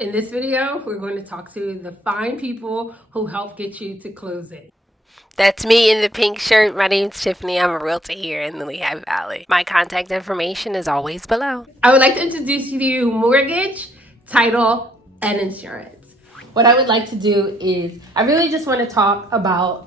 In this video, we're going to talk to the fine people who help get you to closing. That's me in the pink shirt. My name's Tiffany. I'm a realtor here in the Lehigh Valley. My contact information is always below. I would like to introduce you to mortgage, title, and insurance. What I would like to do is, I really just want to talk about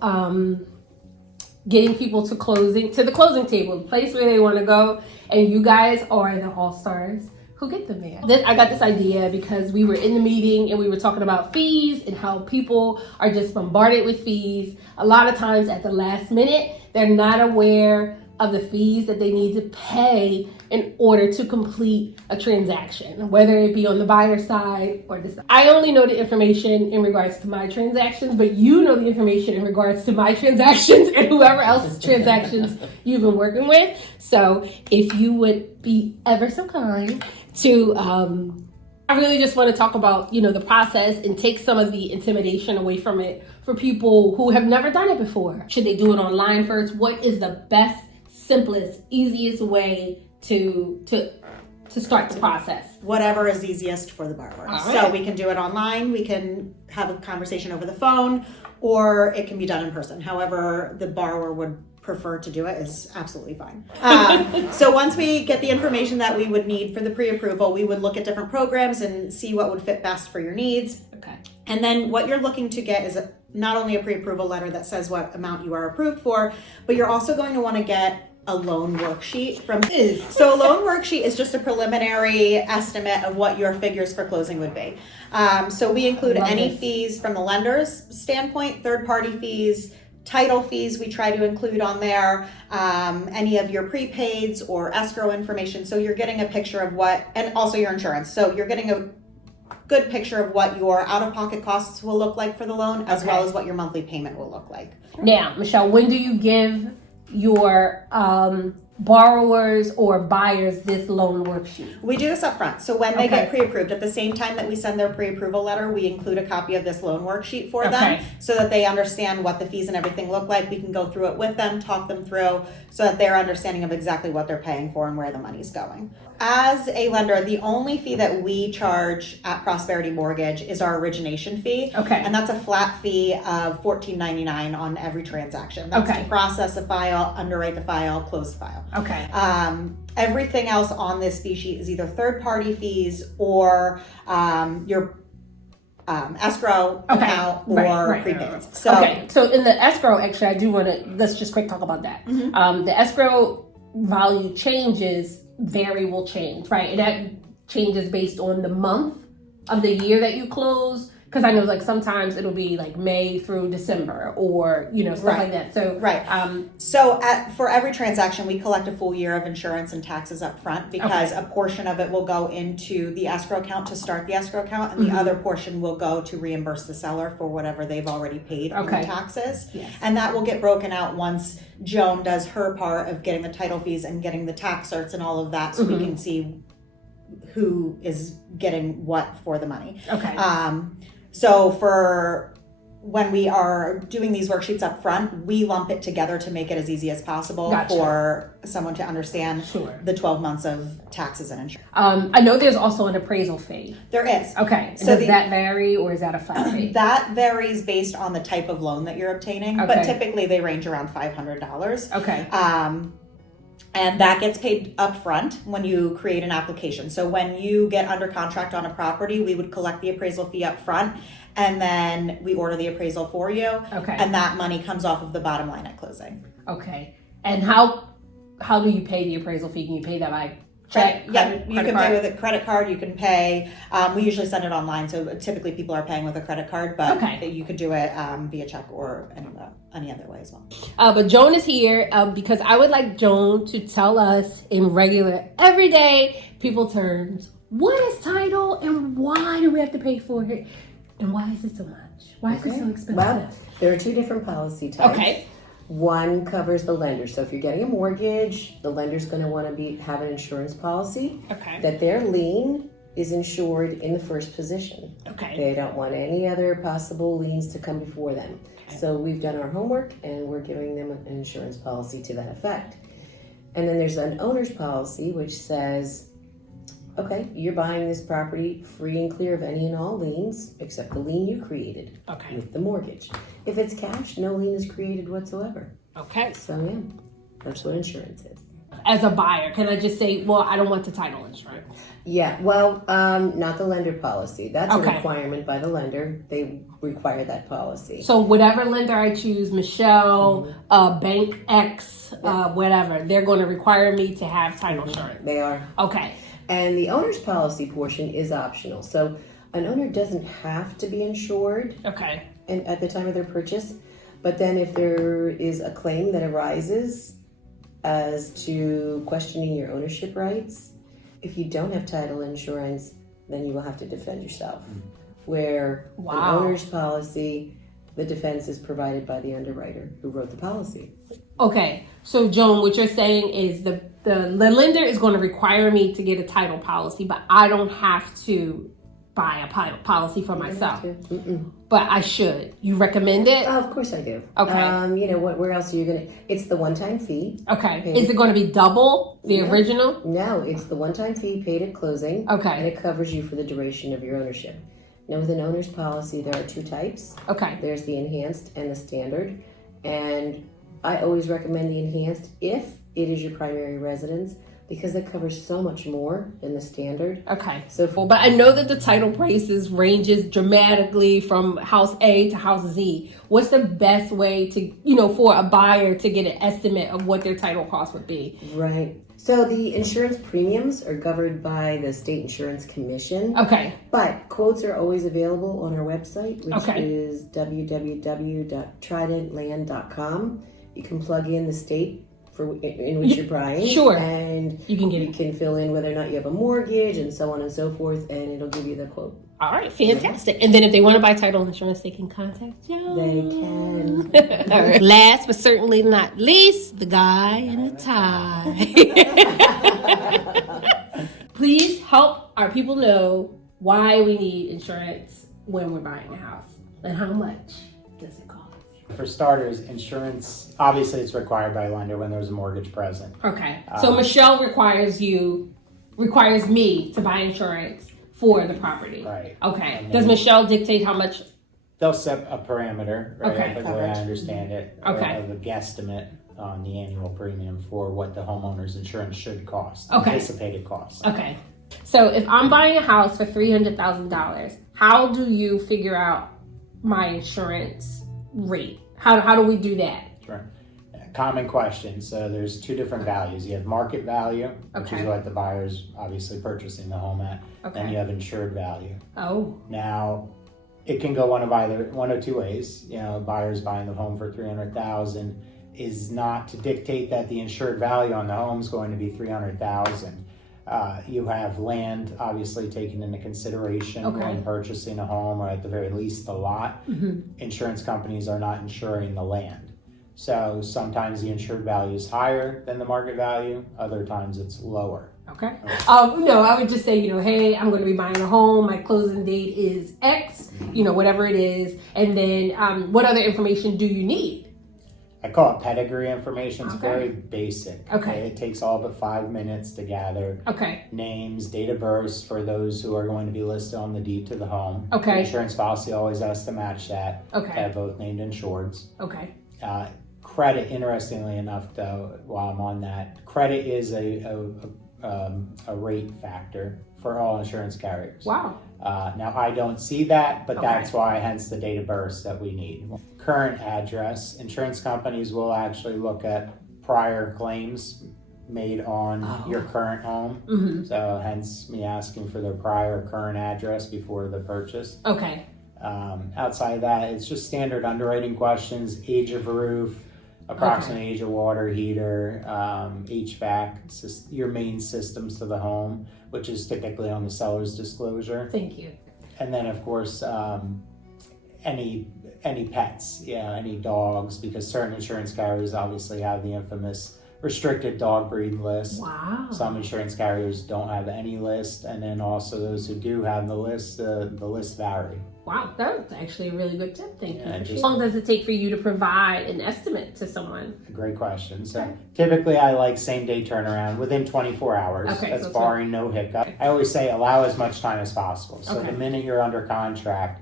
getting people to the closing table, the place where they want to go, and you guys are the all-stars who get them there. I got this idea because we were in the meeting and we were talking about fees and how people are just bombarded with fees. A lot of times at the last minute, they're not aware of the fees that they need to pay in order to complete a transaction, whether it be on the buyer side or the side. I only know the information in regards to my transactions, but you know the information in regards to my transactions and whoever else's transactions you've been working with. So if you would be ever so kind to, I really just want to talk about, the process and take some of the intimidation away from it for people who have never done it before. Should they do it online first? What is the best, simplest, easiest way to start the process? Whatever is easiest for the borrower. Right. So we can do it online, we can have a conversation over the phone, or it can be done in person. However the borrower would prefer to do it is absolutely fine. So once we get the information that we would need for the pre-approval, we would look at different programs and see what would fit best for your needs. Okay. And then what you're looking to get is not only a pre-approval letter that says what amount you are approved for, but you're also going to want to get a loan worksheet from So a loan worksheet is just a preliminary estimate of what your figures for closing would be. So we include any fees from the lender's standpoint, third-party fees, title fees we try to include on there, any of your prepaids or escrow information. So you're getting a picture of and also your insurance. So you're getting a good picture of what your out-of-pocket costs will look like for the loan, as well as what your monthly payment will look like. Now, Michelle, when do you give your borrowers or buyers this loan worksheet? We do this up front. So when they get pre-approved, at the same time that we send their pre-approval letter, we include a copy of this loan worksheet for them so that they understand what the fees and everything look like. We can go through it with them, talk them through so that they're understanding of exactly what they're paying for and where the money's going. As a lender, the only fee that we charge at Prosperity Mortgage is our origination fee. And that's a flat fee of $14.99 on every transaction. That's to process a file, underwrite the file, close the file. Everything else on this fee sheet is either third-party fees or your escrow account or prepaids. So in the escrow, actually, I do want to, let's just quick talk about that. The escrow value will change, right? And that changes based on the month of the year that you close. Because I know, like, sometimes it'll be like May through December, or stuff like that. So for every transaction, we collect a full year of insurance and taxes up front because a portion of it will go into the escrow account to start the escrow account, and the other portion will go to reimburse the seller for whatever they've already paid on the taxes. And that will get broken out once Joan does her part of getting the title fees and getting the tax certs and all of that, so we can see who is getting what for the money. So for when we are doing these worksheets up front, we lump it together to make it as easy as possible for someone to understand the 12 months of taxes and insurance. I know there's also an appraisal fee. There is. So does that vary, or is that a flat fee? That varies based on the type of loan that you're obtaining, but typically they range around $500. And that gets paid up front when you create an application. So when you get under contract on a property, we would collect the appraisal fee up front, and then we order the appraisal for you. And that money comes off of the bottom line at closing. And how do you pay the appraisal fee? Can you pay that by check? You can pay with a credit card. You can pay. We usually send it online, so typically people are paying with a credit card, but you could do it via check or any other way as well. But Joan is here because I would like Joan to tell us in regular, everyday people terms, what is title and why do we have to pay for it? And why is it so much? Why is it so expensive? Well, there are two different policy types. One covers the lender. So if you're getting a mortgage, the lender's going to want to have an insurance policy that their lien is insured in the first position. They don't want any other possible liens to come before them. So we've done our homework and we're giving them an insurance policy to that effect. And then there's an owner's policy which says okay, you're buying this property free and clear of any and all liens except the lien you created with the mortgage. If it's cash, no lien is created whatsoever. Okay. So yeah, that's what insurance is. As a buyer, can I just say, well, I don't want the title insurance? Yeah, well, not the lender policy. That's a requirement by the lender. They require that policy. So whatever lender I choose, Michelle, Bank X, whatever, they're going to require me to have title insurance. They are. Okay. And the owner's policy portion is optional. So an owner doesn't have to be insured and at the time of their purchase. But then if there is a claim that arises as to questioning your ownership rights, if you don't have title insurance, then you will have to defend yourself. Where an owner's policy, the defense is provided by the underwriter who wrote the policy. Okay, so Joan, what you're saying is the lender is going to require me to get a title policy, but I don't have to buy a policy for myself. But I should. You recommend it? Oh, of course I do. Okay. You know what? Where else are you gonna? It's the one-time fee. Okay. Is it going to be double the original? No, it's the one-time fee paid at closing. Okay. And it covers you for the duration of your ownership. Now, with an owner's policy, there are two types. Okay. There's the enhanced and the standard, and I always recommend the enhanced if it is your primary residence, because it covers so much more than the standard. Okay. So, but I know that the title prices ranges dramatically from house A to house Z. What's the best way to, for a buyer to get an estimate of what their title cost would be? Right. So the insurance premiums are governed by the State Insurance Commission. Okay. But quotes are always available on our website, which is www.tridentland.com. You can plug in the state in which you're buying. Sure. And you can fill in whether or not you have a mortgage and so on and so forth, and it'll give you the quote. All right, fantastic. And then if they want to buy title insurance, they can contact you. They can. All right. Last but certainly not least, the guy in the tie. Please help our people know why we need insurance when we're buying a house and how much does it cost. For starters, insurance, obviously it's required by a lender when there's a mortgage present. Okay. So Michelle requires me to buy insurance for the property. Right. Okay. Does Michelle dictate how much? They'll set a parameter, right? Okay. The way I understand it. Okay. Of a guesstimate on the annual premium for what the homeowner's insurance should cost. Okay. Anticipated cost. Okay. So if I'm buying a house for $300,000, how do you figure out my insurance rate? How do we do that? Sure. Common question. So there's two different values. You have market value, which is what the buyer's obviously purchasing the home at. Okay. And you have insured value. Oh. Now, it can go one of two ways. A buyer's buying the home for $300,000 is not to dictate that the insured value on the home is going to be $300,000. You have land obviously taken into consideration when purchasing a home, or at the very least the lot. Insurance companies are not insuring the land. So sometimes the insured value is higher than the market value, other times it's lower. Okay. I would just say, hey, I'm going to be buying a home. My closing date is X, whatever it is. And then what other information do you need? I call it pedigree information. It's very basic. Okay. It takes all but 5 minutes to gather names, date of birth for those who are going to be listed on the deed to the home. Okay. The insurance policy always has to match that. Okay. To have both named insureds. Okay. Credit, interestingly enough, though, while I'm on that, credit is a rate factor for all insurance carriers. Wow. Now, I don't see that, but that's why, hence the date of birth that we need. Current address, insurance companies will actually look at prior claims made on your current home. So hence me asking for their prior current address before the purchase. Okay. Outside of that, it's just standard underwriting questions: age of roof, approximate age of water heater, HVAC, your main systems to the home, which is typically on the seller's disclosure. Thank you. And then, of course, any pets, any dogs, because certain insurance carriers obviously have the infamous restricted dog breed list. Wow. Some insurance carriers don't have any list, and then also those who do have the list vary. Wow, that's actually a really good tip. Thank you. Yeah, How long does it take for you to provide an estimate to someone? Great question. So typically I like same day turnaround within 24 hours. Okay, That's so barring no hiccup. I always say allow as much time as possible. So Okay. the minute you're under contract,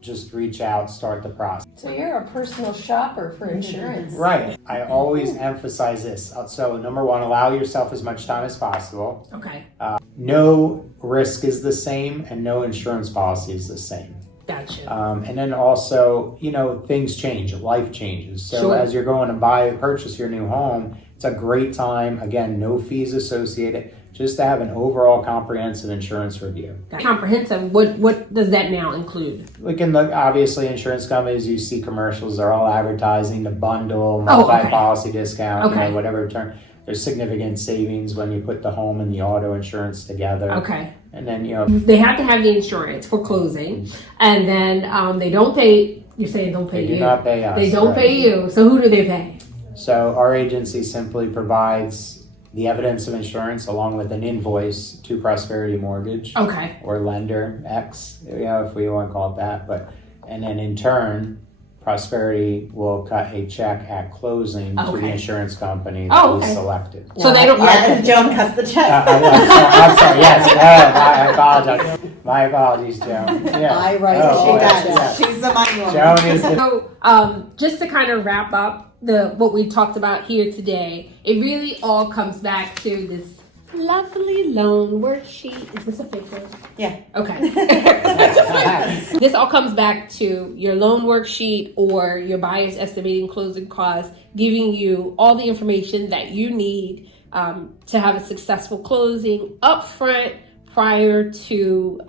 just reach out, start the process. So you're a personal shopper for insurance. Right. I always emphasize this. So number one, allow yourself as much time as possible. Okay, No risk is the same and no insurance policy is the same. gotcha. And then also, things change, life changes. So Sure. as you're going to purchase your new home, it's a great time. Again, no fees associated, just to have an overall comprehensive insurance review. Comprehensive, what does that now include? Obviously, insurance companies, you see commercials, they're all advertising the bundle, multi-policy discount, whatever term. There's significant savings when you put the home and the auto insurance together. Okay. And then, They have to have the insurance for closing, and then they don't pay, you're saying don't pay they you. do not pay us. They don't right? pay you, so who do they pay? So our agency simply provides the evidence of insurance along with an invoice to Prosperity Mortgage Okay. or Lender X, if we want to call it that. And then in turn, Prosperity will cut a check at closing to the insurance company that we selected. So they don't. Yeah, Joan cuts the check. I'm sorry. Yes. I apologize. My apologies, Joan. Yeah. I write She does. yes. She's the money woman. Joan is the So, just to kind of wrap up what we talked about here today, it really all comes back to this lovely loan worksheet. Is this a fake one? Yeah. Okay. This all comes back to your loan worksheet or your buyer's estimating closing costs, giving you all the information that you need to have a successful closing upfront prior to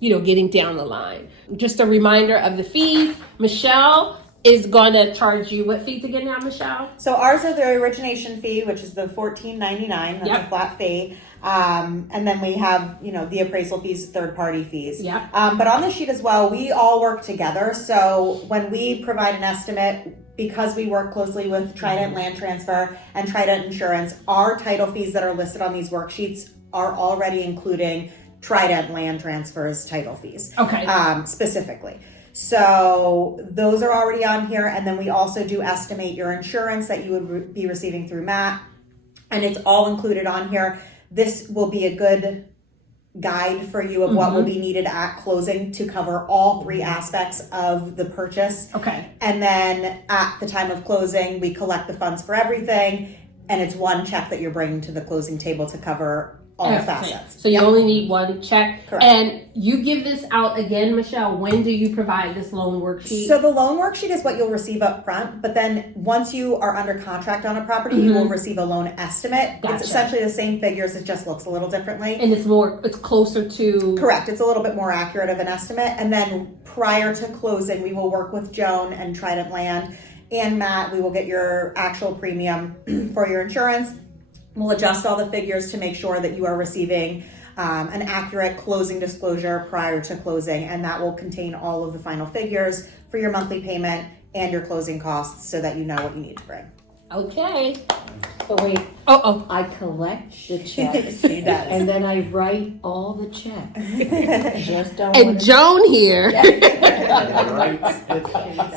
getting down the line. Just a reminder of the fees. Michelle is going to charge you what fees again now, Michelle? So ours are the origination fee, which is the $14.99. That's a flat fee. And then we have, the appraisal fees, third-party fees. Yeah. But on the sheet as well, we all work together. So when we provide an estimate, because we work closely with Trident Land Transfer and Trident Insurance, our title fees that are listed on these worksheets are already including Trident Land Transfer's title fees. Okay. Specifically. So those are already on here. And then we also do estimate your insurance that you would be receiving through Matt. And it's all included on here. This will be a good guide for you of what will be needed at closing to cover all three aspects of the purchase. Okay. And then at the time of closing, we collect the funds for everything. And it's one check that you're bringing to the closing table to cover all facets. So you only need one check. Correct. And you give this out again, Michelle. When do you provide this loan worksheet? So the loan worksheet is what you'll receive up front, but then once you are under contract on a property, you will receive a loan estimate. Gotcha. It's essentially the same figures, it just looks a little differently. And it's closer to... Correct, it's a little bit more accurate of an estimate. And then prior to closing, we will work with Joan and Trident Land and Matt. We will get your actual premium for your insurance. We'll adjust all the figures to make sure that you are receiving an accurate closing disclosure prior to closing, and that will contain all of the final figures for your monthly payment and your closing costs so that you know what you need to bring. Okay. But wait, I collect the checks. She does. And then I write all the checks. Just don't And wanna- Joan here.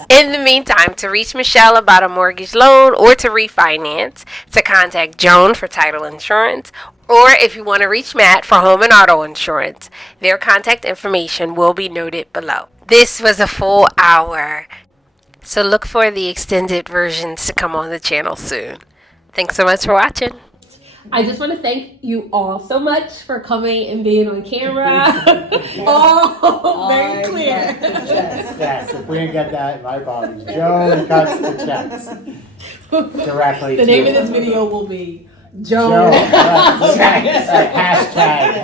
In the meantime, to reach Michelle about a mortgage loan or to refinance, to contact Joan for title insurance, or if you want to reach Matt for home and auto insurance, their contact information will be noted below. This was a full hour, so look for the extended versions to come on the channel soon. Thanks so much for watching. I just want to thank you all so much for coming and being on camera. Oh, very clear. Yes, if we didn't get that, my apologies. Joan cuts the checks directly. The name of this video will be Joan. Joan. Hashtag.